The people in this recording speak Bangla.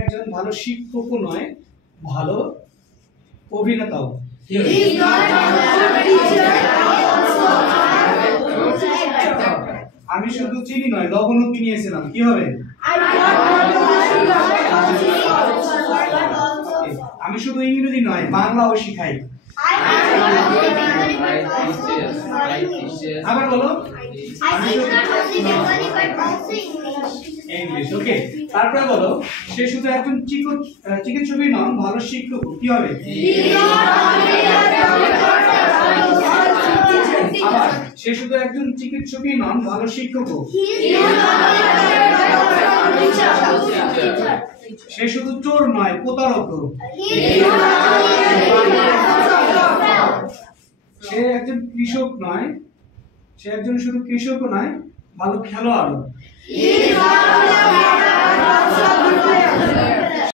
একজন ভালো শিক্ষকও নয়, ভালো অভিনেতাও। আমি শুধু চিনি নয়, লবণও কিনিয়েছিলাম। কি হবে? আমি শুধু ইংরেজি নয়, বাংলাও শিখাই। আবার বলো। ইংলিশ। ওকে, তারপরে বলো, সে শুধু একজন চিকিৎসকই নন, ভালো শিক্ষক। কি হবে? আবার, সে শুধু একজন চিকিৎসকই নন, ভালো শিক্ষক। সে শুধু চোর নয়, প্রতারক। সে একজন কৃষক নয়, সে একজন শুধু কৃষকও নয়, ভালো খেলোয়াড়।